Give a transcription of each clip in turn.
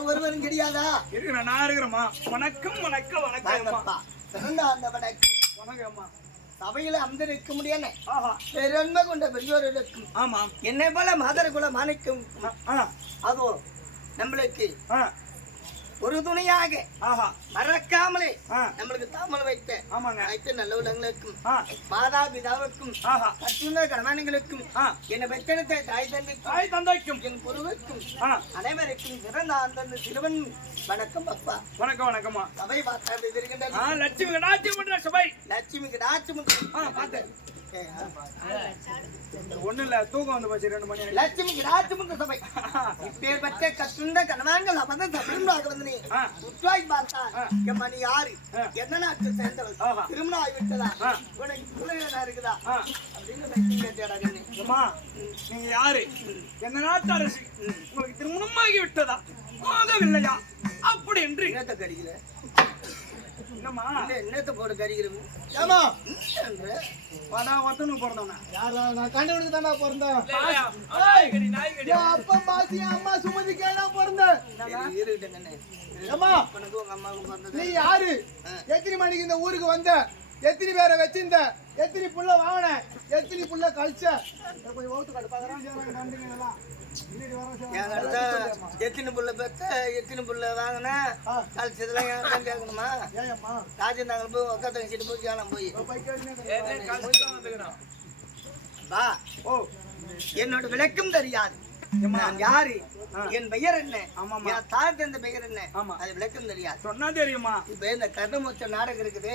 நாங்கள் ஒருவரும் கிடையாதா? இருக்கிற நான் இருக்கிறேம்மா. வணக்கம் வணக்கம் வணக்கம். சிறந்த அந்த வணக்கம்மா. சபையில அமர்ந்திருக்க முடியாது. பெருமை கொண்ட பெரியோர்களுக்கும் ஆமாம் என்னை போல மாதர் குல மாணிக்கம் அதோ நம்மளுக்கு ஒரு துணையாக மறக்காமலே நம்மளுக்கு தாமல் வைத்த அனைத்து நல்ல உள்ளங்களுக்கும் மாதா பிதாவுக்கும் கற்றுள்ள கணவன்களுக்கும் என்னை பெற்றெடுத்த தாய் தந்தைக்கும் என் குருவுக்கும் அனைவருக்கும் சிறந்த அந்த சிறுவன் வணக்கம் அப்பா. வணக்கம் வணக்கம்மா. சபை பார்த்து இருக்கின்ற லட்சுமி கடாட்சி பண்ற சபை. லட்சுமி கடாட்சி பார்த்தேன். ஒண்ணு இல்ல தூக்கம் வந்து போச்சு 2 மணி. லட்சுமி ராஜமுந்த சபை இப்பேர் பற்ற கற்றுண்ட கணவான்கள் அப்பத சபையாக வந்து உற்றாய் பார்த்தா மணி 6 என்ன நாட்டு சேர்ந்தவள் திருமணம் ஆகிவிட்டதா உனக்கு பிள்ளைகளா இருக்குதா அப்படின்னு கேட்டாங்க. நீங்க யாரு? என்ன நாட்டு அரசு? உங்களுக்கு திருமணம் ஆகிவிட்டதா? ஆகவில்லையா? அப்படி என்று என்னத்தை கடிக்கிற? என்னம்மா என்னத்தை போட்டு கடிக்கிறோம்? அப்பா பாசி அம்மா சுமதிக்கா பிறந்தேன். நீ யாரு? எத்தனை மணிக்கு இந்த ஊருக்கு வந்த? எத்தனை பேரை வச்சிருந்த? எத்தனை புள்ள வாங்கின? எத்தனை புள்ள கழிச்ச? கொஞ்சம் ஓட்டு காட்டு பாக்குறேன். எத்தனை புள்ள பெத்த எத்தனை புள்ள வாங்கின கழிச்சதுலாம் ஏன் கேட்கணுமா? ராஜந்தாங்க போய் உக்கா தங்கிட்டு போய் கேளாம் போய் வா. என்னோட விளக்கம் தெரியாது. நான் யாரு? என் பெயர் என்ன? என் தாய் தந்த பெயர் என்ன? அது விளக்கம் தெரியாது. சொன்னா தெரியுமா? இப்ப இந்த கர்ணமோட்ச நாடகம் இருக்குது.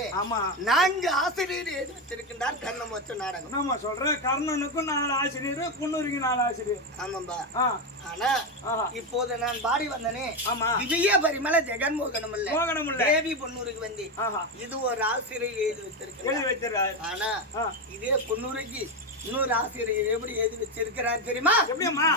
4 ஆசிரியர் எழுதிருக்கின்றார் கர்ணமோட்ச நாடகம். ஆமா சொல்றேன். கர்ணனுக்கும் 4 ஆசிரியர், பொண்ணுருக்கு 4 ஆசிரியர். ஆமாம்பா. ஆனா இப்போது நான் பாடி வந்தனே விஜய பரிமள ஜெகன்மோகனம் இல்ல தேவி பொன்னூருக்கு வந்து இது ஒரு ஆசிரியர் எழுதி வச்சிருக்காரு. ஆனா இதே பொன்னூருக்கு இன்னொரு ஆசிரியர் எப்படி எழுதி வச்சிருக்கிறார் தெரியுமா? எப்படியம்மா?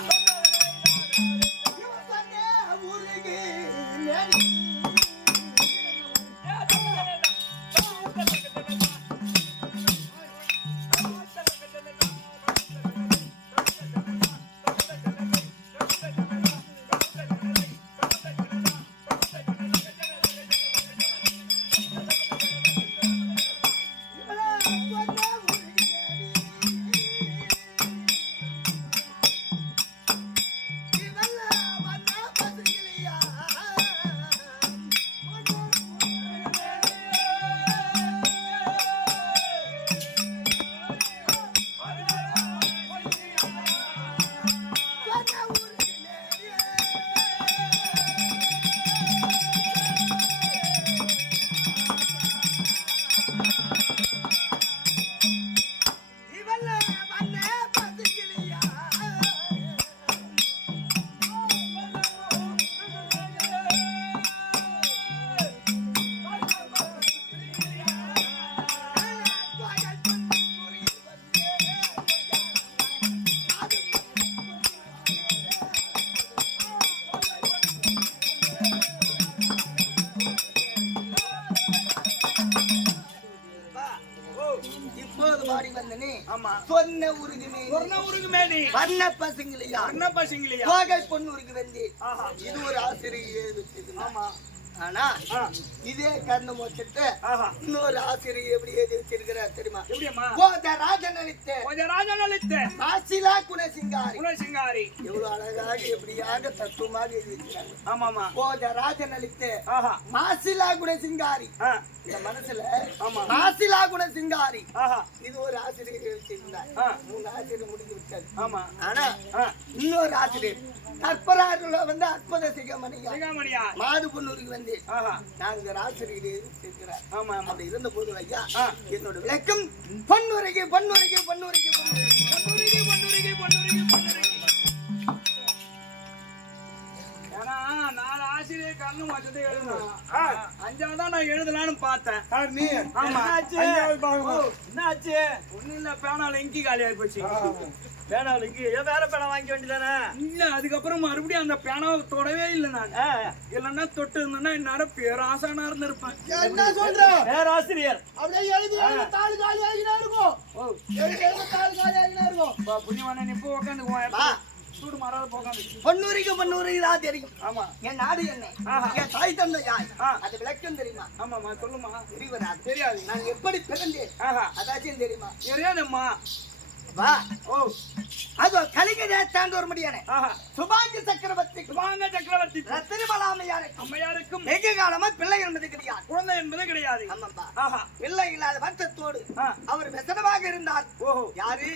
சொன்ன உருகுமே வண்ண பசங்களையா கோகை பொன்னூருக்கு வந்து இது ஒரு ஆசிரியர். ஆனா இதே கர்ணம் வச்சுட்டு இன்னொரு ஆசிரியர் எப்படி எழுதி வச்சிருக்கிறார் தெரியுமா? மாசிலா குணசிங்காரி எவ்வளவு அழகாக எப்படியாக தத்துவமாக எழுதி வச்சிருக்காங்க. ஆமாமா. ராஜன் அளித்த மாசிலா குணசிங்காரி இந்த மனசுல மாசிலா குணசிங்காரி இது ஒரு ஆசிரியர் எழுதியிருந்தார். 3 ஆசிரியர் முடிஞ்சு விட்டாரு. ஆமா. ஆனா இன்னொரு ஆசிரியர் கற்பராருல வந்து அற்புத சிகமணியா மாது பொன்னூருக்கு வந்து நாங்க ஆசிரியர் இருக்கிறார். ஆமா. அப்படி இருந்த போது ஐயா என்னோட விளக்கம் பொன்னுரைக்கு பொன்னுரைக்கு பொன்னுரைக்கு பொன்னுரைக்கு பொன்னுரைக்கு பொன்னுரைக்கு பொன்னுரைக்கு பொன்னுரைக்கு. ஏன்னா 4 ஆசிரியர் கண்ணு மொத்தத்தை எழுதணும். 5ஆவதா நான் எழுதலான்னு பார்த்தேன். என்னாச்சு? ஒண்ணு இல்ல, பேனால இங்கி காலி ஆகி போச்சு. பேனால இங்கி வேற பேனா வாங்கி வேண்டியதானே? இல்ல, அதுக்கப்புறம் மறுபடியும் அந்த பேனாவை தொடவே இல்லை நான். இல்லைன்னா தொட்டு இருந்தேன்னா இந்நேரம் பேராசானா இருந்திருப்பேன். என்ன சொல்ற? பேராசிரியர் அப்படியே எழுதி தாள் காலி ஆகினா இருக்கும். எழுதி தாள் காலி ஆகினா இருக்கும். புண்ணியவான நீ இப்போ உட்காந்துக்குவோம். சூடு மாறாத போகாம பொன்னூருக்கு தான் தெரியும். ஆமா. என் நாடு என்ன, என் தாய் தந்தை யார், அது விளக்கம் தெரியுமா? ஆமாமா, சொல்லுமா. தெரிவராது. தெரியாது. நான் எப்படி பிறந்தேன் அதாச்சும் தெரியுமா? தெரியாதம்மா. வா. ஓ, அதோ கலிங்க தேத்தாண்டு ஒரு முடியானே சுபாங்கி சக்கரவர்த்தி ரத்தினமாலா அம்மையாருக்கும் வெகு காலமா பிள்ளை என்பது கிடையாது, குழந்தை என்பது கிடையாது. ஆமாப்பா. பிள்ளை இல்லாத வருத்தத்தோடு அவர் வெசனமாக இருந்தார். ஓஹோ, யாரு?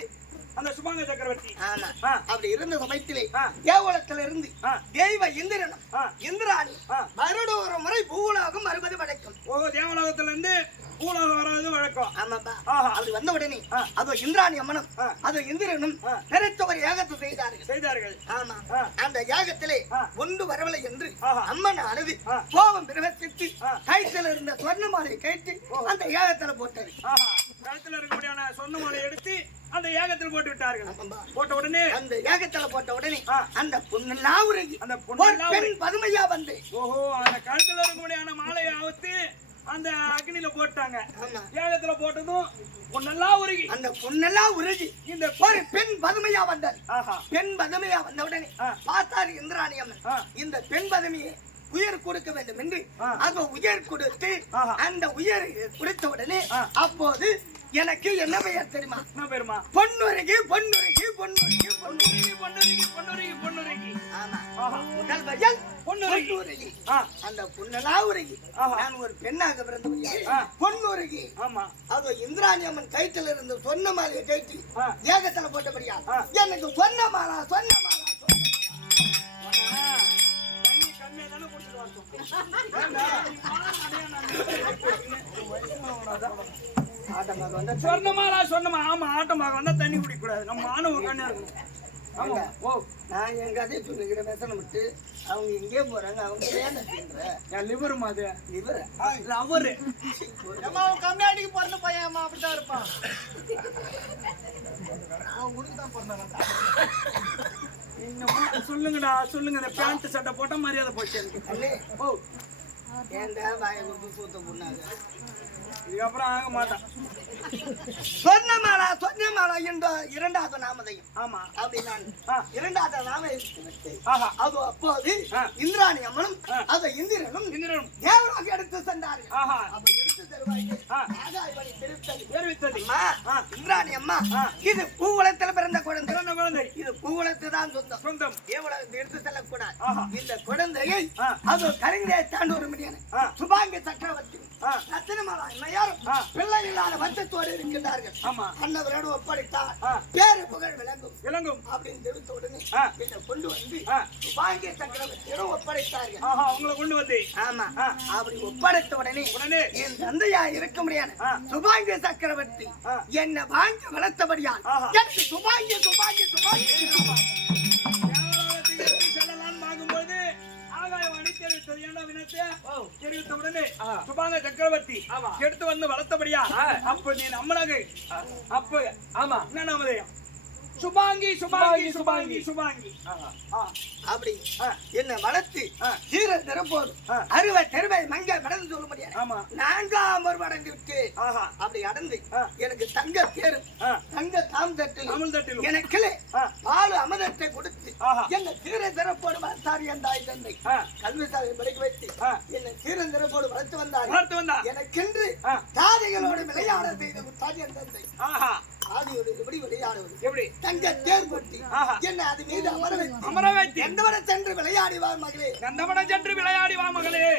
அந்த சுபாங்க சக்கரவர்த்தி. ஆமா. அப்படி இருந்த சமயத்திலே தேவலத்துல இருந்து தெய்வ இந்திரனும் இந்திராணி வருடம் ஒரு முறை பூவுலகம் வருவது வழக்கம். ஓ, தேவலோகத்துல இருந்து பூலோகம் வராது வழக்கம். ஆமாப்பா. அப்படி வந்த உடனே அதோ இந்திராணி அம்மனும் அதோ இந்திரனும் பெருத்த ஒரு யாகத்தை செய்தார்கள். ஆமா. அந்த யாகத்திலே ஒன்று வரவில்லை என்று அம்மன் அழுது கோபம் பிரவர்த்தித்து கைத்தில் இருந்த சொர்ண மாலையை கேட்டு அந்த யாகத்துல போட்டது. கழுத்துல இருக்கக்கூடியான சொன்ன மாலையை எடுத்து அந்த யாகத்தில் போட்டு விட்டார்கள். போட்ட உடனே அந்த யாகத்துல போட்ட உடனே அந்த பொண்ணெல்லாம் உருகி அந்த பெண் பதுமையா வந்து ஓஹோ, அந்த கழுத்துல இருக்கக்கூடியான மாலையை அவுத்து அந்த அக்னியில போட்டாங்க. யாகத்துல போட்டதும் பொண்ணெல்லாம் உருகி அந்த பொண்ணெல்லாம் உருகி இந்த ஒரு பெண் பதுமையா வந்தார். பெண் பதுமையா வந்த உடனே பார்த்தாரு இந்திராணி அம்மன், இந்த பெண் பதுமையை உயர் கொடுக்க வேண்டும் என்று அது உயர் கொடுத்து அந்த உயர் கொடுத்த உடனே அப்போது எனக்கு என்ன பெயர் தெரியுமா? என்ன பெயருமா? பொன்னுருகி பொன்னுருகி பொன்னுருகி பொன்னுருகி பொன்னுருகி பொன்னுருகி பொன்னுருகி. ஆமா. முதல் பெயர் பொன்னுருகி. அந்த பொன்னெல்லாம் உருகி நான் ஒரு பெண்ணாக பிறந்த பொன்னுருகி. ஆமா. அது இந்திராணி அம்மன் கைத்துல இருந்து சொன்ன மாலையை கைட்டு ஏகத்துல போட்டபடியா எனக்கு சொன்ன மாலா சொன்ன மாலா சொன்னமா. ஆமா, ஆட்டமாக வந்தா தண்ணி குடிக்க கூடாது. நம்ம ஆணவ கண்ணா இருக்கணும். ஆமா. ஓ, நான் என் கதையை சொல்லிக்கிறேன். பேசணும் விட்டு அவங்க எங்கே போறாங்க, அவங்க என் லிவர் மாதிரி லிவர் அவரு கம்மியாடிக்கு பிறந்த பையன் அம்மா அப்படித்தான் இருப்பான். உனக்குதான் பிறந்த சொல்லுங்கடா, சொல்லுங்க. இந்த பேண்ட் சட்டை போட்ட மரியாதை போச்சு எனக்கு. ஓ, ஏன்டா வாயை கொடுத்து சூத்த பொண்ணாங்க. இதுக்கப்புறம் ஆக மாட்டான். சொன்னமாலா சொன்னமாலா என்ற இரண்டாவது நாமதையும். ஆமா. அப்படி நான் இரண்டாவது நாம அது அப்போது இந்திராணி அம்மனும் அது இந்திரனும் தேவராக எடுத்து சென்றார்கள். அப்படி எடுத்து தருவார்கள். இந்திராணி அம்மா இது பூவுலத்தில் பிறந்த குழந்தை. இது பூவுலத்து தான் சொந்தம். தேவலத்தை எடுத்து செல்லக்கூடாது. இந்த குழந்தையை அது கலிங்கே தாண்டு ஒரு முடியாது சுபாங்க சக்கரவர்த்தி ரத்தினமாலா அம்மையாரும் பிள்ளை இல்லாத வருத்தத்தோடு இருக்கின்றார்கள். அன்னவரோடு ஒப்படைத்தார் பேரு புகழ் விளங்கும் அப்படின்னு தெரிவித்த உடனே இதை கொண்டு வந்து சுபாங்கிய சக்கரவர்த்தியிடம் ஒப்படைத்தார்கள். அவங்களை கொண்டு வந்து ஆமா. அப்படி ஒப்படைத்த உடனே என் தந்தையா இருக்க முடியாது சுபாங்கிய சக்கரவர்த்தி என்ன வாங்கி வளர்த்தபடியால் எனக்கு சுபாங்கிய சுபாங்கிய சுபாங்கிய பார்க்கும்போது தெரிவித்த உடனே சுபாங்க சக்கரவர்த்தி எடுத்து வந்து வளர்த்தபடியா அப்ப நீ நம்மளாக அப்ப ஆமா என்ன நாமதேயம் சுபாங்கி சுபாங்கி சுபாங்கி சுபாங்கி அப்படி என்ன வளர்த்து சீரன் திறப்போது அறுவை தெருவை மங்க நடந்து சொல்ல முடியாது. நான்காம் ஒரு அடைந்து விட்டு அப்படி அடைந்து எனக்கு தங்க தேரும் தங்க தாம் தட்டில் எனக்கு பாலு அமதத்தை கொடுத்து என்ன சீரன் திறப்போடு வளர்த்தார் என் தாய் தந்தை. கல்வி சாலை படிக்க வைத்து என்ன சீரன் திறப்போடு வளர்த்து வந்தார். எனக்கென்று தாதைகளோடு விளையாட செய்த தாய் என் தந்தை. ஆதியோடு எப்படி விளையாடுவது, எப்படி தங்க தேர் போட்டி என்ன அது மீது அமர வைத்து எந்தவன சென்று விளையாடி வா மகளே, எந்தவன சென்று விளையாடி வா மகளே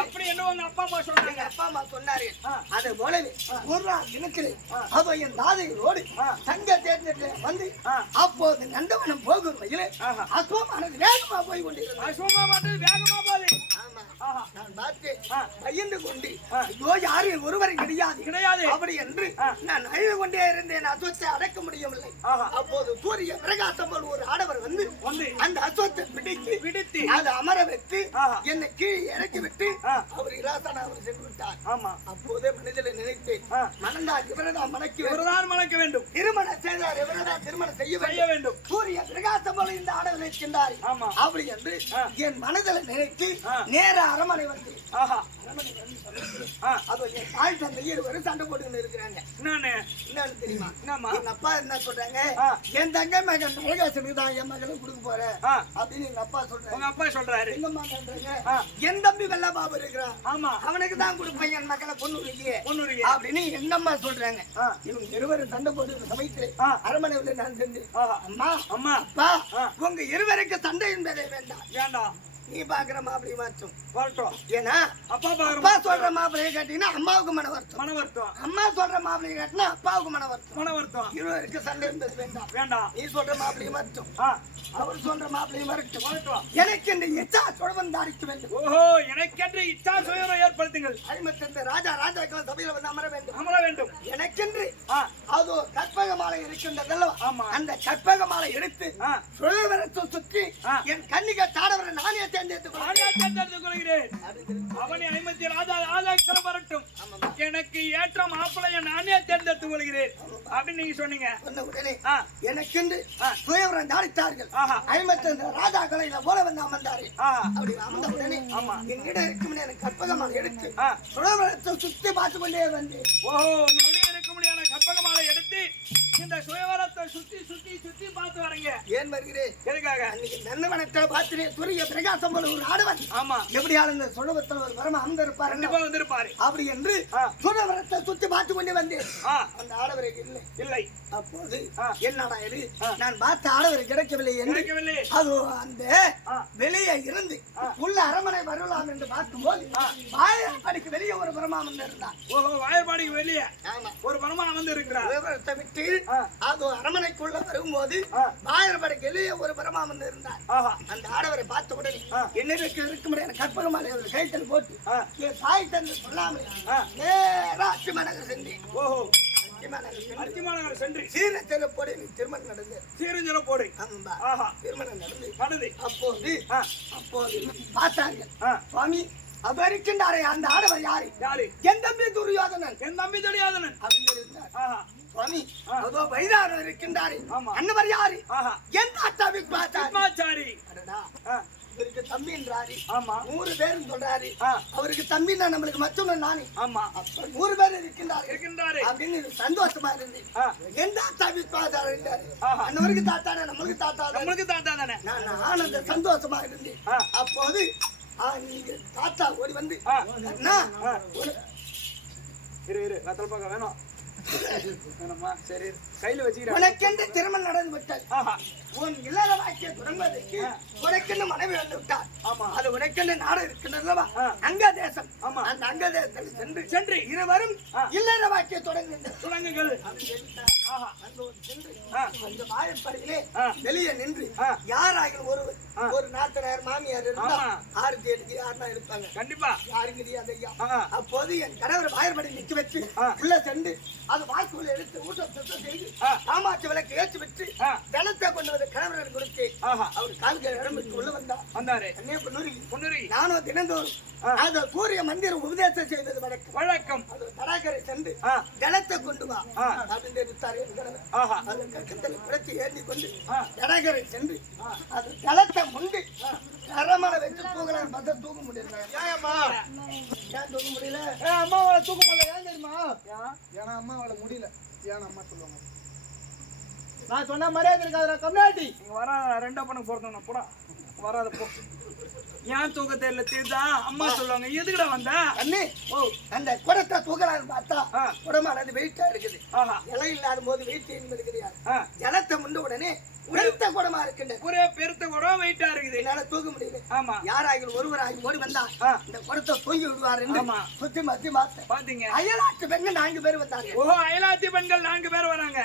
அப்படி என்ன உங்க அப்பா அம்மா சொன்னாங்க. அப்பா அம்மா சொன்னார்கள். அது போலவே ஒரு நாள் தினத்திலே அதோ என் தாதைகளோடு தங்க தேர் வந்து அப்போது நந்தவனம் போகும் வகையிலே அஸ்வமானது வேகமா போய் கொண்டிருந்தது. அஸ்வமானது வேகமா போகுது. நான் பார்த்து பயந்து கொண்டு ஐயோ யாரும் ஒருவரை கிடையாது அப்படி என்று நான் அழுது கொண்டே இருந்தேன். அஸ்வத்தை அடக்க முடியவில்லை. அப்போது சூரிய பிரகாசம் போல் ஒரு ஆடவர் வந்து அந்த அஸ்வத்தை பிடித்து அதை அமர வைத்து என்னை கீழே இறக்கி விட்டு அவர் பிரகாசன் அவர் சென்று விட்டார். ஆமா. அப்போதே மனிதனை நினைத்தேன், மணந்தார் இவரைதான் மணக்க வேண்டும், திருமணம் செய்தார் இவரைதான் திருமணம் செய்ய வேண்டும், சூரிய பிரகாசம் போல இந்த ஆடவரை இருக்கின்றார். ஆமா. அப்படி என்று என் மனதில் நினைத்து நேர அரமனை வந்து அரமனை வந்து அதோ என் தாய் தந்தை இருவரும் சண்டை போட்டுன்னு இருக்கிறாங்க. என்னன்னு தெரியுமா? எங்க அப்பா என்ன சொல்றாங்க, என் தங்கை மகன் பிரகாசனுக்கு தான் என் மகனை கொடுக்க போறேன் அப்படின்னு எங்க அப்பா சொல்றாங்க. உங்க அப்பா சொல்றாரு. எங்க அம்மா சொல்றாங்க, என் தம்பி வெள்ள பாபு இருக்கிறான், ஆமா, அவனுக்கு தான் கொடுப்பேன் என் மக்களை பொண்ணுரியே அப்படின்னு எங்க அம்மா சொல்றாங்க. இவங்க இருவரும் சண்டை போட்டு சமைத்து அரமனை உள்ள நான் சென்று, அம்மா அம்மா அப்பா உங்க இருவருக்கு சண்டை என்பதே வேண்டாம், நீ பாக்குற மாப்பிள்ளை வரட்டும். ஏன்னா அப்பா சொல்ற மாப்பிள்ளையை கேட்டீங்கன்னா அம்மாவுக்கு மன வருத்தம், அம்மா சொல்ற மாப்பிள்ளையை கேட்டீங்கன்னா அப்பாவுக்கு மன வருத்தம். இருவருக்கு சண்டை என்பது வேண்டாம், நீ சொல்ற மாப்பிள்ளையை வரட்டும், அவர் சொல்ற மாப்பிள்ளையை வரட்டும். எனக்கு இந்த இச்சா சுழவன் தாரிக்க வேண்டும். ஓஹோ, எனக்கென்று இச்சா சுழவனை ஏற்படுத்துங்கள். அடிமத்த ராஜாக்கள் சபையில வந்து அமர வேண்டும். எனக்கென்று அதோ கற்பக மாலை இருக்கின்றதல்லவா, அந்த கற்பக மாலை எடுத்து சுழவரத்தை சுற்றி என் கண்ணிக தாடவரை நானே தேர்ந்தெடுத்துக் கொள்கிறேன். அவனை ஐமத்தி ராஜாக்கள் வரட்டும், எனக்கு ஏற்ற மாப்பிள்ளையை நானே தேர்ந்தெடுத்துக் கொள்கிறேன் அப்படின்னு நீங்க சொன்னீங்க. உடனே எனக்கென்று சுயவரம் தாளித்தார்கள். ஐம்பத்தி ராஜாக்களை போல வந்து அமர்ந்தார்கள். அப்படி அமர்ந்த உடனே என்னிடம் இருக்கும் எனக்கு கற்பகமாலை எடுத்து சுயவரத்தை சுத்தி பார்த்து கொண்டே வந்தேன். ஓஹோ, உங்களுடைய இருக்க முடியாத கற்பகமாலை எடுத்து இந்த சுயவரத்தை சுத்தி சுத்தி சுத்தி பார்த்து வரீங்க. ஏன் வருகிறேன்? எதுக்காக? அன்னைக்கு நன்னவனத்தை பார்த்து சூரிய பிரகாசம் போல ஒரு ஆடவன், ஆமா, எப்படியாலும் இந்த சுழவத்தில் ஒரு வரமா அமர்ந்திருப்பார், கண்டிப்பா வந்திருப்பாரு. அப்படி என்று சுழவரத்தை சுத்தி பார்த்து கொண்டே வந்தேன். அந்த ஆடவரை இல்லை. அப்போது என்னடா இது, நான் பார்த்த ஆடவரை கிடைக்கவில்லை என்று அது அந்த வெளியே இருந்து உள்ள அரமனை வரலாம் என்று பார்க்கும்போது வாயப்பாடிக்கு வெளியே ஒரு பிரமா வந்து இருந்தார். ஓஹோ, வாயப்பாடிக்கு வெளியே ஒரு பிரமா வந்து இருக்கிறார். விட்டு அது அரமனைக்குள்ள வரும்போது வாயப்பாடிக்கு வெளியே ஒரு பிரமா வந்து இருந்தார். அந்த ஆடவரை பார்த்த உடனே என்னிடம் இருக்க முடியாது கற்பகமாலை அவர் கைத்தல் போட்டு என் தாய் தந்து சொல்லாமல் நேரா அத்திமாநகர் சென்றேன். ஓஹோ, அத்திமாநகர் சென்று சீரஞ்சல போடு திருமணம் நடந்தது. சீரஞ்சல போடு திருமணம் நடந்தது. அப்போது பார்த்தார்கள், சுவாமி அவர் இருக்கின்றாரே அந்த ஆடவர் யாரு? என் தம்பி துரியோதனன். அப்படின்னு இருந்தார். சுவாமி அதோ வைராரர் இருக்கின்றாரே அன்னவர் யாரு? என் தாத்தா விக்மாச்சாரி. இவருக்கு தம்பி என்றாரு. 100 பேரும் சொல்றாரு. அவருக்கு தம்பின்னா நம்மளுக்கு மச்சம் நானே. 100 பேர் இருக்கின்றாரு அப்படின்னு சந்தோஷமா இருந்து என் தாத்தா விக்மாச்சாரி என்றாரு. அன்னவருக்கு தாத்தானே, நம்மளுக்கு தாத்தா தானே. நான் ஆனந்த சந்தோஷமா இருந்து அப்போது நீங்க தாத்தா ஓடி வந்து வேணும் சரி கையில வச்சுக்கிறேன். உனக்கென்று திருமணம் நடந்து விட்டது. உன் இல்லாத வாக்கிய தொடங்குவதற்கு உனக்கென்று மனைவி வந்து விட்டார். அது உனக்கென்று நாடு இருக்கின்றதா அங்க தேசம். அந்த அங்க தேசத்தில் சென்று இருவரும் இல்லாத வாக்கிய தொடங்குங்கள். அந்த வாயப்படியிலே வெளியே நின்று யாராக ஒரு நாத்தனார் மாமியார் இருந்தா 6 7 யாருன்னா இருப்பாங்க. கண்டிப்பா யாரும் கிடையாது ஐயா. அப்போது என் கணவர் வாயப்படி நிக்க வச்சு உள்ள சென்று அது வாய்க்குள்ள எடுத்து ஊட்டம் சுத்தம் செய்து காமாட்சி விளக்கு ஏற்றி விட்டு வெள்ளத்தை கொண்டு வந்து கணவர்கள் கொடுத்து அவர் கால்கள் இடம்பெற்று உள்ள வந்தாரு. பொன்னுரி நானும் தினந்தோறும் அந்த சூரிய மந்திரம் உபதேசம் செய்வது வழக்கம். அது தடாகரை சென்று ஜலத்தை கொண்டு வா அப்படின்னு எடுத்தாரு. அது கக்கத்தில் குறைச்சி ஏற்றி கொண்டு தடாகரை சென்று அது ஜலத்தை முண்டு அரமனை வச்சு தூக்கலாம் பார்த்தா தூக்க முடியல. ஏன் தூக்க முடியல? அம்மாவால தூக்க முடியல. ஏன் தெரியுமா? ஏன்னா அம்மாவால முடியல. ஏன்னா அம்மா சொல்லுவாங்க, நான் சொன்ன மரியாதை இருக்காதுடா கம்னாட்டி. இங்க வர 2 பண்ண போறதும் போடா வராத போ. ஏன் தூக்கத்தை இல்ல தீர்த்தா அம்மா சொல்லுவாங்க, எதுக்குடா வந்த அண்ணே? அந்த குடத்தை தூக்கலான்னு பார்த்தா குடமானது வெயிட்டா இருக்குது. இலை இல்லாத போது வெயிட் என்பது கிடையாது. ஜலத்தை முண்ட உடனே உயர்த்த குடமா இருக்கின்ற ஒரே பெருத்த குடம் வெயிட்டா இருக்குது. என்னால தூக்க முடியல. ஆமா, யாராக ஒருவராகி ஓடி வந்தா இந்த குடத்தை தூங்கி விடுவாரு. சுத்தி மத்தி பாத்தீங்க. அயலாட்டு பெண்கள் 4 பேர் வந்தாங்க. ஓஹோ, அயலாட்டு பெண்கள் 4 பேர் வராங்க.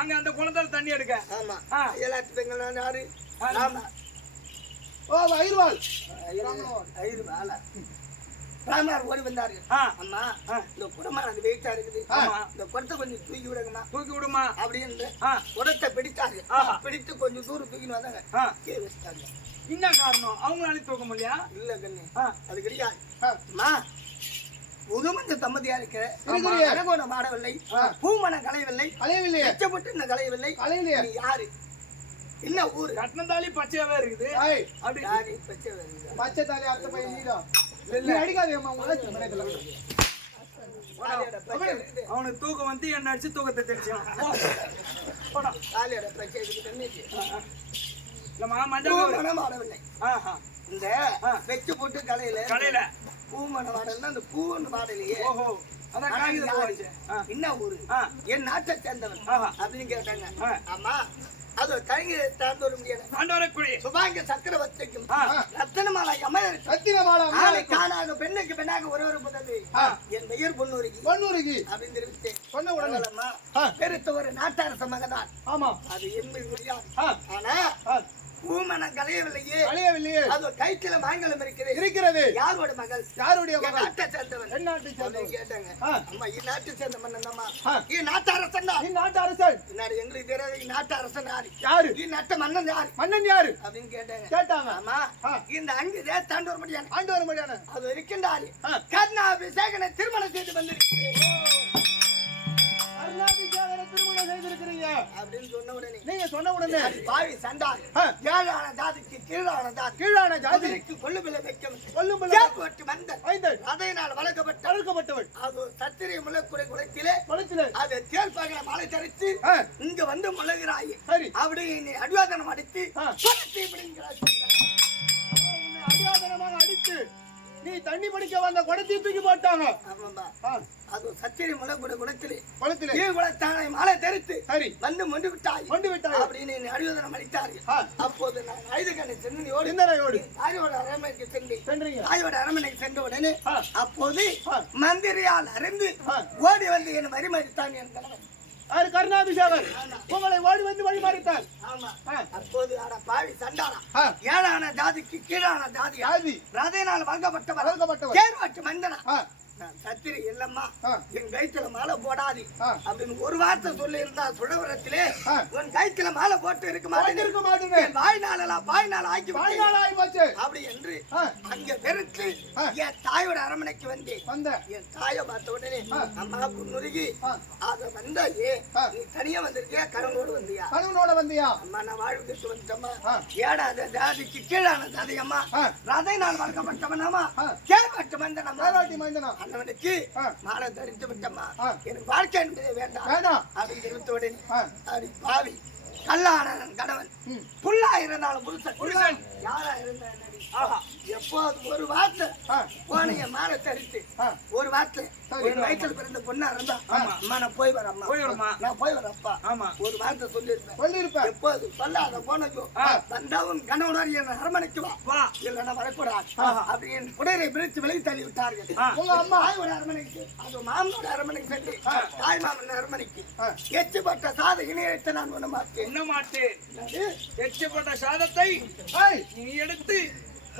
அங்க அந்த குளத்துல தண்ணி எடுக்க. ஆமா, அயலாட்டு பெண்கள் யாரு? ஐர்வாள் ராமனார் ஓடி வந்தாரு. அம்மா இந்த குடமானது வெயிட்டா இருக்குது, இந்த குடத்தை கொஞ்சம் தூக்கி விடுமா அப்படின்னு குடத்தை பிடித்தாரு. பிடித்து கொஞ்சம் தூரம் தூக்கின்னு வந்தாங்க. வச்சுட்டாங்க. என்ன காரணம்? அவங்களால தூக்க முடியா? இல்ல கண்ணு, அது கிடையாது. அம்மா புதுமஞ்ச தம்பதியா இருக்கிற இருக்கிறீங்க. அரகோணம் ஆடவில்லை, பூமணம் களையவில்லை, அலையவில்லையே எச்சப்பட்டு இந்த களையவில்லை. அலையவில்லையே நீ யாரு? என்ன ஊரு? கட்டினதாலி பச்சையாவே இருக்குது ஏய் அப்படி யாரு பச்சை வருது? பச்சை தாலி அர்த்த பையன் நீதான் நீ அடிக்காதேம்மா உங்களை மனையத்துல தாலியோட பச்சை வருது. அவனுக்கு தூக்கம் வந்து என்ன அடிச்சு தூக்கத்தை தெரிச்சான் தாலியோட பச்சை இருக்குது கண்ணுக்கு. இல்லம்மா மஞ்சள் கவுரு. பூமணம் ஆடவில்லை. ஆஹா இந்த வெச்சு போட்டு கலையில கடையில பூமணம் ஆடல்னா அந்த பூன்னு பாடலையே. ஓஹோ அதான் ஆனா காகிதம் யாரு? போச்சு என்ன ஊரு? என் நாட்டை சேர்ந்தவன் ஆஹா. அப்படின்னு கேட்டாங்க. ஆமா அது தயங்கி தாழ்ந்து வர முடியாது. ஆண்டவரக்குழி சுபாங்க சக்கரவர்த்திக்கும் ரத்தனமாலை அமர் ரத்தினமாலா ஆளை காணாத பெண்ணுக்கு பெண்ணாக ஒருவர் புதவி என் பெயர் பொன்னூரிக்கு பொன்னூருக்கு அப்படின்னு தெரிவித்தேன். சொன்ன உடனே பெருத்த ஒரு நாட்டாரச மகதான் ஆமா அது என்பது முடியாது. ஆனா பூமணம் கலையவில்லையே, அலையவில்லையே அது கைத்தில மாங்கலம் இருக்கிறது. இருக்கிறது யாரோட மகள்? யாருடைய என் மகள் நாட்டை சேர்ந்தவன். என் நாட்டை சேர்ந்தவன். கேட்டாங்க. அம்மா இ நாட்டை சேர்ந்த மன்னன் அம்மா ஆ. இ நாட்டு அரசன் தான். நீ நாட்டு அரசன் பின்னாடி எங்களுக்கு தெரியாது இ நாட்டு அரசன் யாரு? யாரு இ நாட்டு மன்னன் யாரு மன்னன் யாரு அப்படின்னு கேட்டாங்க. கேட்டாங்க ஆமா ஆ. இந்த அங்கு தாண்டு வர முடியாது. ஆண்டு வர முடியாது அது இருக்கின்றாரு ஆ. கர்ணாபிஷேகனை திருமணம் செய்து வந்திருக்கிறேன் அருணாபிஷேகரை திருமணம் செய்திருக்கிறீங்க அப்படின்னு சொன்ன உடனே நீங்க சொன்ன உடனே அடி பாவி சண்டால் ஆ. ஏழான ஜாதிக்கு கீழான ஜாதி கீழான ஜாதி அதற்கு கொள்ளுபிள்ளை வைக்கும் கொல்லும் பிள்ளை கேப்பட்டு வந்த ஐந்தல் அதையினால் வளர்க்கப்பட்ட தடுக்கப்பட்டவள் அது சத்திரிய முளைக்குறை குளத்திலே குளத்திலே அதை தேர்ப்பாக மலை தரித்து ஆ. இங்க வந்து முளைகிறாய் சரி அப்படி நீ அடிவாதனம் அடித்து ஆ. குளத்தை இப்படிங்கிறாய். உன்னை அடியாதனமாக அடித்து நீ தண்ணி பிடிக்க வந்த குடத்தையும் தூக்கி போட்டாங்க ஆமாம்பா ஆ. அது சத்திரிய முளைக்குறை குளத்திலே குளத்திலே கீழ் குளத்தானை மலை தரித்து சரி வந்து மொண்டு விட்டாய் கொண்டு விட்டாங்க அப்படின்னு என்னை அடிவாதனம் அடித்தார்கள். ஆ. அப்போது நான் ஐதுகண்ணை சென்னோடு சிந்தனையோடு தாயோட அரண்மனைக்கு சென்றேன். சென்றீங்க தாயோட அரண்மனைக்கு சென்ற உடனே ஆ. அப்போது ஆ. மந்திரியால் அறிந்து ஆ. ஓடி வந்து என் வரிமறித்தான் என் கணவன். யாரு கருணாபிஷேகர் ஆமா. உங்களை ஓடி வந்து வழிமாறித்தார் ஆமா ஆ. அப்போது அட பாவி சண்டாளா ஆ. ஏழான ஜாதிக்கு கீழான ஜாதி ஜாதி ரதையினால் வழங்கப்பட்டவர் வளர்க்கப்பட்டவர் தேர்வாட்டு மந்தனா ஆ. நான் சத்திரி இல்லம்மா ஆ. என் கைத்துல மாலை போடாது ஆ. அப்படின்னு ஒரு வார்த்தை சொல்லி இருந்தா சுடவரத்திலே ஆ. உன் கைத்துல மாலை போட்டு இருக்க மாட்டேன் இருக்க மாட்டேங்க என் வாய்நாளெல்லாம் வாய்நாள் ஆக்கி விட்டேன். வாழ்நாள் ஆகி போச்சு அப்படி என்று ஆ. அங்க வெறுத்து ஆ. என் தாயோட அரண்மனைக்கு வந்தேன். வந்த என் தாயை பார்த்த உடனே ஆ. அம்மா புன்னுருகி ஆ. அத வந்தாயே ஆ. நீ தனியா வந்திருக்கியா கணவனோடு வந்தியா? கணவனோட வந்தியா அம்மா நான் வாழ்வுக்கு வந்துட்டம்மா ஆ. ஏடாத ஜாதிக்கு கீழான ஜாதி அம்மா ஆ. ரதை நான் வளர்க்கப்பட்டவனம்மா ஆ. கேள்வட்டு வந்தனம்மா வேலாட்டி மைந்தனா அண்ணவனுக்கு ஆ. மாலை தரித்து விட்டம்மா ஆ. எனக்கு வாழ்க்கை என்பதே வேண்டாம் வேண்டாம் அப்படின்னு தெரிவித்த உடனே ஆ. அப்படி பாவி கல்லான கணவன் ம். புல்லா இருந்தாலும் புருஷன் புருஷன். யாரா இருந்தா என்னடி? ஆஹா எப்போது ஒரு வார்த்தை ஆ. போனைய மாலை தரித்து ஆ. ஒரு வார்த்தை சரி. என் வயிற்றுல பிறந்த பொண்ணா இருந்தா ஆமா. அம்மா நான் போய் வரேன் அம்மா போய் வரேம்மா. நான் போய் வரேன் அப்பா ஆமா ஒரு வார்த்தை சொல்லியிருப்பேன். சொல்லியிருப்பேன் எப்போது சொல்லாத போனதோ ஆ. வந்தவன் கணவனார் என் அரண்மனைக்கு வா வா இல்லைன்னா வரக்கூடாது ஆஹா. அப்படி என் குடையை பிரித்து விலகி தள்ளி விட்டார்கள். ஆ. உங்க அம்மா தாயோட அரண்மனைக்கு அது மாமனோட அரண்மனைக்கு சென்று தாய் மாமன் அரண்மனைக்கு ஆ. எச்சுப்பட்ட சாத இணையத்தை நான் உண்ண மாட்டேன். உண்ண மாட்டேன் என்னது? எச்சப்பட்ட சாதத்தை ஏய் நீ எடுத்து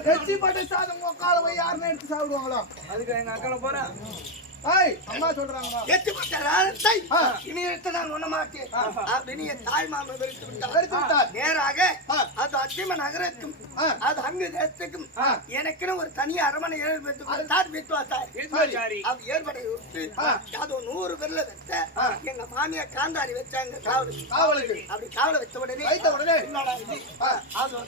வெற்றி பட்டை சாதம் உக்கால போய் யாருன்னு எடுத்து சாப்பிடுவாங்களோ அதுக்கு எங்க அக்கால போறேன் ஏய் அம்மா சொல்றாங்கம்மா எச்சுப்பட்ட ராதத்தை ஆ. இணையத்தை நான் உண்ண மாட்டேன் ஆஹா. அப்படின்னு என் தாய் மாமன் வெறுத்து விட்டார். வெறுத்து விட்டார். நேராக ஆ. அது அத்திம நகரத்துக்கும் ஆ. அது அங்கு தேசத்துக்கும் ஆ. எனக்குன்னு ஒரு தனி அரண்மனை ஏற்படுத்தி தார் வித்வாசார் சாரி அது ஏற்பட விட்டு ஆ. அது 100 பேர்ல வச்ச ஆ. எங்க மாமியா காந்தாரி வச்சாங்க காவலுக்கு. காவலுக்கு அப்படி காவலை வச்ச உடனே வைத்த உடனே என்னடா இது? ஆ. அது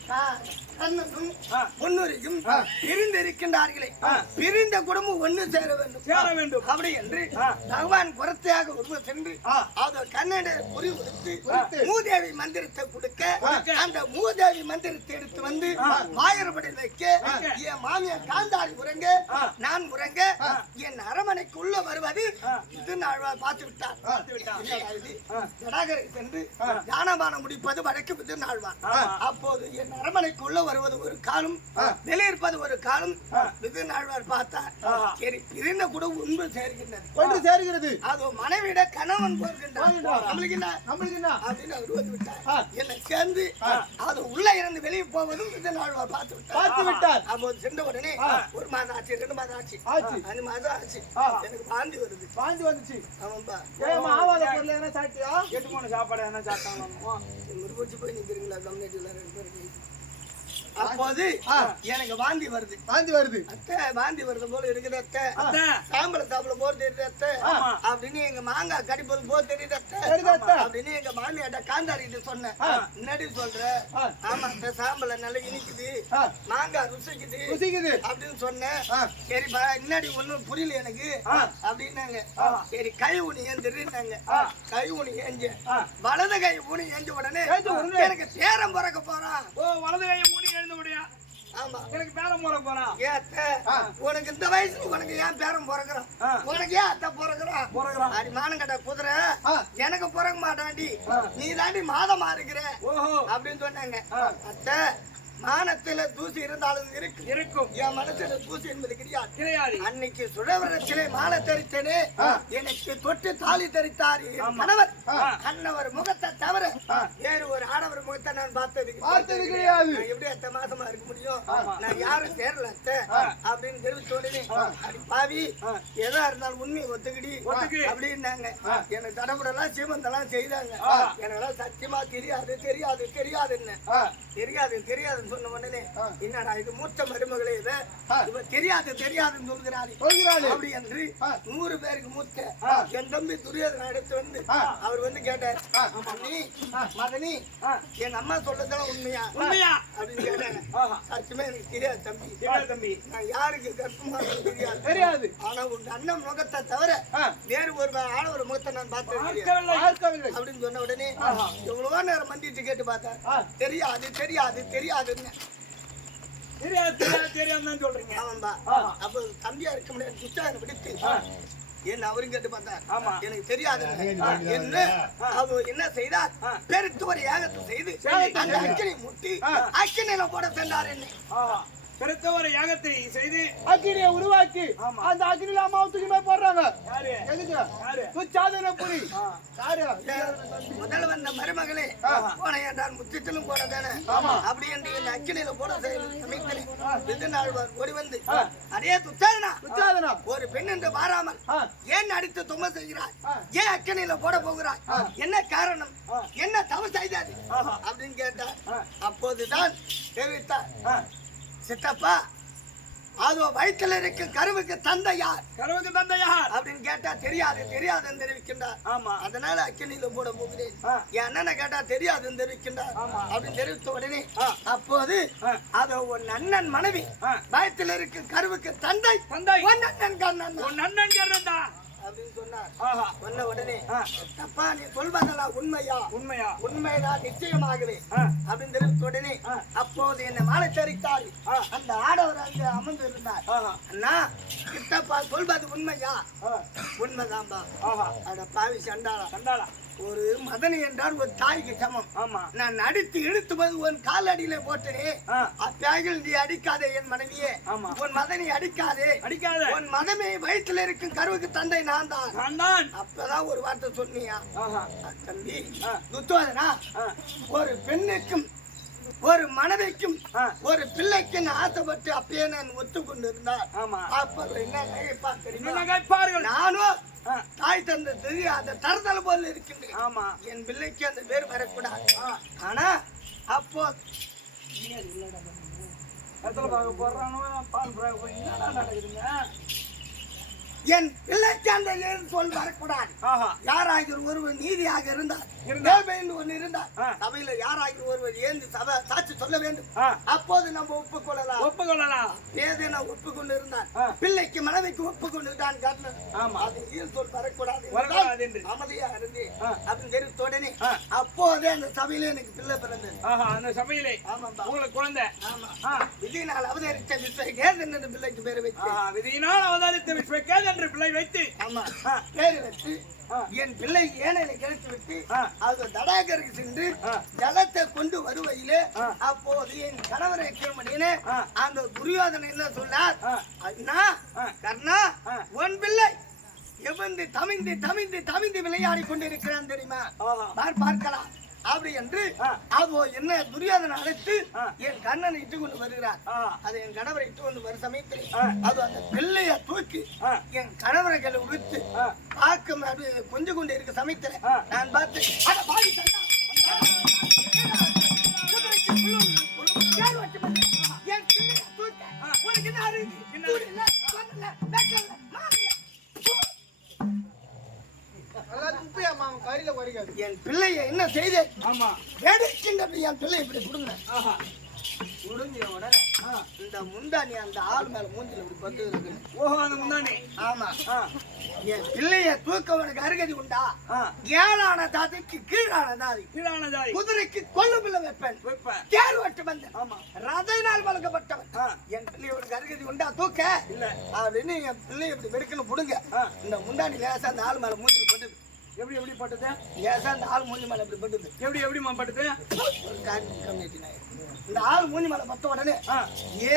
கண்ணனும் ஆ. பொன்னுரியும் ஆ. பிரிந்திருக்கின்றார்களே ஆ. பிரிந்த குடும்பம் ஒண்ணு சேர வேண்டும் சேர வேண்டும் அப்படி என்று ஆ. பகவான் புறத்தையாக உருவ சென்று ஆ. அது கண்ணனை குறி குறித்து. மூதேவி மந்திரத்தை கொடுக்க கொடுக்க. அந்த மூதேவி மந்திரத்தை எடுத்து வந்து ஆ. வாயிறபடி வைக்க வைக்க. என் மாமியா காந்தாரி உறங்க ஆ. நான் உறங்க என் அரமனைக்கு உள்ள வருவது ஆ. இது நாழ்வார் பார்த்து விட்டார். பார்த்து விட்டார். என்னடா இது? ஆ. ஜடாகரை சென்று ஆ. தானபானம் முடிப்பது வடக்கு விது நாழ்வார். ஆ. அப்போது என் அரமனைக்கு உள்ள வருவது ஒரு காலம் வெளியிருப்பது ஒரு காலம் விது நாழ்வார் பார்த்தார். ஆஹா. சரி பிரிந்த கூட உண்மை சேர்கின்றது கொண்டு சேர்கிறது அது மனைவிட கணவன் போகின்றார் போகின்றார். நம்மளுக்கு என்ன நம்மளுக்கு என்ன அப்படின்னு அவர் வந்து விட்டார். ஆ. என்னை சேர்ந்து அது உள்ள இருந்து வெளியே போவதும் விது நாழ்வார் பார்த்து பார்த்து விட்டார். விட்டார் அப்போது சென்ற உடனே ஆ. 1 மாதம் ஆச்சு 2 மாதம் ஆச்சு ஆச்சு 5 மாதம் ஆச்சு ஆ. எனக்கு வாந்தி வருது. வாந்தி வந்துச்சு ஆமாப்பா ஏமா ஆவாத பொருள் என்ன சாப்பிட்டியா எட்டு மூணு சாப்பாடு என்ன சாப்பிட்டாங்க முறிச்சு போய் நிக்கிறீங்களா கம்யூனிட்டில 2 பேருக்கு அப்போது எனக்கு வாந்தி வருது அத்தை வாந்தி வருது போல இருக்குது அத்தை சாம்பல சாப்பிட போல தெரியுது அத்தை அப்படின்னு எங்க மாங்காய் கடிப்பது போல தெரியுது அத்தை அப்படின்னு எங்க மாமியாட்ட காந்தாடிட்டு சொன்னேன். முன்னாடி சொல்ற ஆமா அந்த சாம்பல நல்லா இனிக்குது மாங்காய் ருசிக்குது அப்படின்னு சொன்னேன். சரி முன்னாடி ஒண்ணும் புரியல எனக்கு அப்படின்னாங்க. சரி கை ஊனி ஏந்திருந்தாங்க. கை ஊனி ஏஞ்சு வலது கை ஊனி ஏஞ்ச உடனே எனக்கு பேரம் பிறக்க போறான். வலது கை ஊனி எழுந்த முடியா? ஆமா எனக்கு பேரம் போற போறான். உனக்கு இந்த வயசுல உனக்கு ஏன் பேரம் பிறகுறான்? உனக்கு ஏன் அத்தை பிறகுறான்? அடி மானங்கட்ட குதிரை எனக்கு பிறக்க மாட்டாண்டி நீ தாண்டி மாதமா இருக்கிற அப்படின்னு சொன்னாங்க. அத்தை மானத்துல தூசி இருந்தாலும் இருக்கும் என் மனசுல தூசி என்பது கிடையாது. அன்னைக்கு சுழவரத்திலே மாலை தரித்தனே எனக்கு தொட்டு தாலி தரித்தார் கணவர். கண்ணவர் முகத்தை தவிர வேறு ஒரு ஆடவர் முகத்தை நான் பார்த்தது கிடையாது. எப்படி அத்தை மாசமா இருக்க முடியும்? நான் யாரும் சேரல அத்தை அப்படின்னு தெரிவித்தோடனே அடி பாவி எதா இருந்தாலும் உண்மையை ஒத்துக்கிடி அப்படின்னாங்க. எனக்கு தடபுடலாம் சீமந்தெல்லாம் செய்தாங்க. எனக்கெல்லாம் சத்தியமா தெரியாதுன்னு தெரியாது சொன்ன உடனே என்னடா இது மூத்த மருமகளே இவ தெரியாதுன்னு சொல்கிறாரு அப்படி என்று 100 பேருக்கு மூத்த என் தம்பி துரியோதனை எடுத்து வந்து அவர் வந்து கேட்டார். மதனி எங்க அம்மா சொல்றதெல்லாம் உண்மையா அப்படின்னு கேட்டாங்க. சத்தியமா எனக்கு தெரியாது தம்பி நான் யாருக்கு கர்ப்பமா தெரியாது. ஆனா உங்க அண்ணன் முகத்தை தவிர வேறு ஒரு ஆளவர் முகத்தை நான் பார்த்தேன் அப்படின்னு சொன்ன உடனே எவ்வளவோ நேரம் மண்டிட்டு கேட்டு பார்த்தேன். தெரியாதுன்னு தெரியாதுன்னு சொல்றீங்க. அப்ப தம்பியா இருக்க முடியாது துச்சாதனை பிடித்து என்ன அவரும் கேட்டு பார்த்தார். எனக்கு தெரியாது என்ன செய்தார்? பெருத்து ஒரு யாகத்தை செய்து அந்த அக்கினை முட்டி அக்கினையில போட சென்றார். என்ன பெருத்த ஒரு யாகத்தை செய்து அக்கினியை உருவாக்கி அந்த அக்கினியில அம்மாவுக்கு மேல போடுறாங்க. முதல் வந்த மருமகளே போன என்றால் முத்திலும் போட தானே அப்படி என்று இந்த அக்கினியில போட ஓடி வந்து அதே துச்சாதனா ஒரு பெண் என்று மாறாமல் ஏன் அடித்து தும்ம செய்கிறார்? ஏன் அக்கினியில போட போகிறார்? என்ன காரணம்? என்ன தவறு செய்தாது அப்படின்னு கேட்டார். அப்போதுதான் தெரிவித்தார். சித்தப்பா அது வயிற்றுல இருக்கு கருவுக்கு தந்தை யார் அப்படின்னு கேட்டா தெரியாதுன்னு தெரிவிக்கின்றார். அதனால அக்கினியில போட போகிறேன். என் அண்ணனை கேட்டா தெரியாதுன்னு தெரிவிக்கின்றார் அப்படின்னு தெரிவித்த உடனே அப்போது அது உன் அண்ணன் மனைவி வயிற்றுல இருக்கு கருவுக்கு தந்தை உன் அண்ணன் கண்ணன் அப்படின்னு சொன்னார். சொன்ன உடனே தப்பா நீ சொல்வதெல்லாம் உண்மைதான் நிச்சயமாகவே அப்படின்னு தெரிவித்த உடனே அப்போது என்ன மாலை தரித்தார். அந்த ஆடவர் அங்கு அமர்ந்து இருந்தார். அண்ணா கிட்டப்பா சொல்வது உண்மைதான்பா. அட பாவி சண்டாளா ஒரு மதனி என்றால் ஒரு தாய்க்கு சமம். நான் அடித்து இழுத்துவது உன் கால் அடியில போட்டனே அப்பியாகில் நீ அடிக்காதே என் மனைவியே. உன் மதனி அடிக்காதே உன் மதமே வயிற்றுல இருக்கும் கருவுக்கு தந்தை நான் தான். அப்பதான் ஒரு வார்த்தை சொன்னியா தம்பி துத்தோதனா ஒரு பெண்ணுக்கும் ஒரு மனைவிக்கும் ஒரு பிள்ளைக்கு ஆசைப்பட்டு அப்பயே நான் ஒத்துக்கொண்டு இருந்தார். என்ன நகைப்பார்கள்? நானும் தாய் தந்தை தெரியாத தரதல் போல இருக்கின்றேன். என் பிள்ளைக்கு அந்த பேர் வரக்கூடாது. ஆனா அப்போ என் பிள்ளைக்கு அந்த சொல் வரக்கூடாது. யாராகிற ஒருவர் நீதியாக இருந்தார் சபையில யாராகிற ஒருவர் ஏந்து சாட்சி சொல்ல வேண்டும். அப்போது நம்ம ஒப்புக்கொள்ளலாம். ஏதேனா ஒப்புக்கொண்டு இருந்தார் பிள்ளைக்கு மனைவிக்கு ஒப்புக்கொண்டுதான் சொல் வரக்கூடாது அமைதியா இருந்து அப்படின்னு தெரிவித்த உடனே அப்போதே அந்த சபையில எனக்கு பிள்ளை பிறந்தது. அந்த சபையிலே உங்களுக்கு குழந்தை விதியினால் அவதரித்த விஸ்வகேத் என்ற பிள்ளைக்கு பேர் வைத்து விதியினால் அவதரித்த விஸ்வகேத் என்று பிள்ளை வைத்து பேரு வச்சு என் பிள்ளை ஏனையில கிடைத்து விட்டு அது தடாகருக்கு சென்று ஜலத்தை கொண்டு வருவையிலே அப்போது என் கணவரை கேள்மணியிலே அந்த துரியோதனை என்ன சொன்னார்? அண்ணா கர்ணா உன் பிள்ளை எவந்து தமிழ்ந்து விளையாடி கொண்டிருக்கிறான் தெரியுமா? பார்க்கலாம் அப்படி என்று அதோ என்ன துரியோதனை அழைத்து என் கண்ணனை இட்டு கொண்டு வருகிறார். அது என் கணவரை இட்டு கொண்டு வரும் சமயத்தில் அது அந்த பிள்ளைய தூக்கி என் கணவரை கையில உடுத்து பார்க்கும் கொஞ்சம் கொண்டு இருக்க சமயத்தில் நான் பார்த்து கேர் வச்சு பண்ணு. என் பிள்ளைய தூக்க. உனக்கு என்ன அறிவு? தூடல, சொல்லல, வெக்கல, மாறல. நல்லா துப்பியாமா அவன் கறியில குறைக்காது. என் பிள்ளைய என்ன செய்து ஆமா எடுக்கின்றது என் பிள்ளை இப்படி கொடுங்க. ஆஹா முடிஞ்ச உடனே இந்த முந்தானி அந்த ஆள் மேல மூஞ்சில இப்படி பத்து இருக்கு. ஓஹோ அந்த முந்தானே ஆமா என் பிள்ளைய தூக்க உனக்கு அருகதி உண்டா? ஆ ஏழான தாதிக்கு கீழான தாதி, கீழான ஜாதி குதிரைக்கு கொள்ளுபில்ல வைப்பேன், வைப்பேன் தேர் வெட்டு வந்தேன், ஆமா ரதையினால் வளர்க்கப்பட்டவன். என் பிள்ளை உனக்கு அருகதி உண்டா தூக்க இல்ல அப்படின்னு என் பிள்ளை இப்படி வெடுக்கணும் புடுங்க. இந்த முந்தானி லேசா அந்த ஆள் மேல மூஞ்சில பட்டுது. எப்படி எப்படி பட்டது லேசா அந்த ஆள் மூஞ்சி மேல இப்படி பட்டுது. எப்படி எப்படிமா பட்டது ஒரு காரணம் கம்மியாட்டி நாயர். இந்த ஆள் மூஞ்சி மேல பட்ட உடனே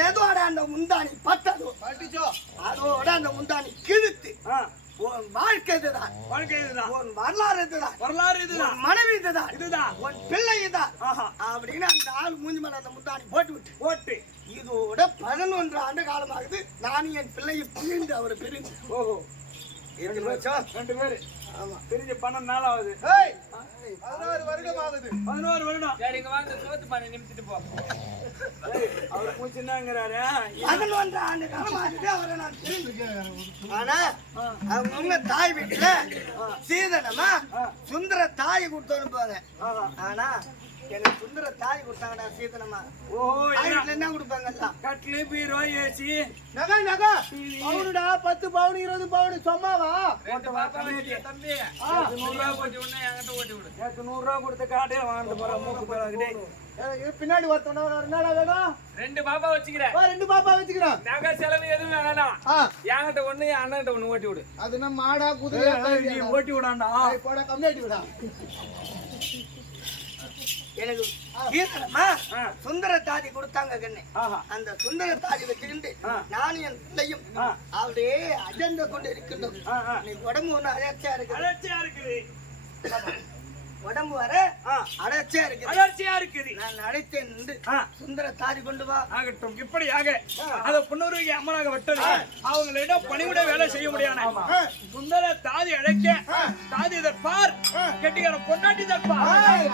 ஏதோட அந்த முந்தானி பட்டதோ பட்டிச்சோ அதோட அந்த முந்தானி கிழித்து உன் வாழ்க்கை இதுதான், வாழ்க்கை இதுதான் உன் வரலாறு இதுதான், வரலாறு இதுதான் உன் மனைவி இதுதான், இதுதான் உன் பிள்ளை இதுதான் ஆஹா அப்படின்னு அந்த ஆள் மூஞ்சி மேல அந்த முந்தானி போட்டு விட்டு போட்டு இதோட 11 ஆண்டு காலமாகுது நானும் என் பிள்ளையை பிரிந்து அவரை பிரிந்து. ஓஹோ ரெண்டு பேரும் ரெண்டு பேரு ஆமா பிரிஞ்சு 12 நாள் ஆகுது ஏய் 16 வருடம் ஆகுது. 11 வருடம் சரி இங்க வாங்க சோத்து பானை நிமித்திட்டு போ. அவர் மூச்சுன்னாங்கிறாரு 11 ஆண்டு காலமாகுது அவரை நான் பிரிந்து. ஆனா அவங்க தாய் வீட்டுல சீதனமா சுந்தர தாய் கொடுத்து அனுப்புவாங்க. ஆனா எனக்கு சுந்தர தாய் கொடுத்தாங்கடா சீதனமா. ஓஹோ தாய் வீட்டுல என்ன கொடுப்பாங்கல்ல? கட்லு பீரோ ஏசி நகை நகை பவுனுடா 10 பவுன் 20 பவுன் சும்மாவா? ரெண்டு பாப்பா வச்சிருக்க தம்பி. 100 ரூபாய் போட்டு விடணும் என்கிட்ட ஓட்டி விடு. நேற்று 100 ரூபா கொடுத்த காட்டையே வாங்கிட்டு போறேன் மூக்கு போறாங்கடே இது பின்னாடி ஒருத்தன என்னடா வேணும்? ரெண்டு பாப்பா வச்சுக்கிறேன். ரெண்டு பாப்பா வச்சுக்கிறேன். நகை செலவு எதுவும் வேணாம். என்கிட்ட ஒண்ணு என் அண்ணன்கிட்ட ஒண்ணு ஓட்டி விடு. அது நம்ம மாடா குதிரையா நீ ஓட்டி விடாண்டா போட கம்மியாட்டி விடா. எனக்கு சீதனமா சுந்தர தாதி கொடுத்தாங்க கண்ணு. அந்த சுந்தர தாதி வச்சுக்கிட்டு நானும் என் பிள்ளையும் அப்படியே அஜெண்டா கொண்டு இருக்கின்றோம். நீ உடம்பு ஒண்ணு அலர்ச்சியா இருக்கு, அலர்ச்சியா இருக்குது உடம்பு வர அலர்ச்சியா இருக்கு. அலர்ச்சியா இருக்குது நான் அழைத்தேன் நின்று சுந்தர தாதி கொண்டு வா. ஆகட்டும் இப்படியாக அத புன்னூருக்கு அம்மனாக விட்டது அவங்களிடம் பணிவிட வேலை செய்ய முடியாது. சுந்தர தாதி அழைக்க தாதி இதற்பார் கெட்டிக்கார பொண்டாட்டி தற்பார்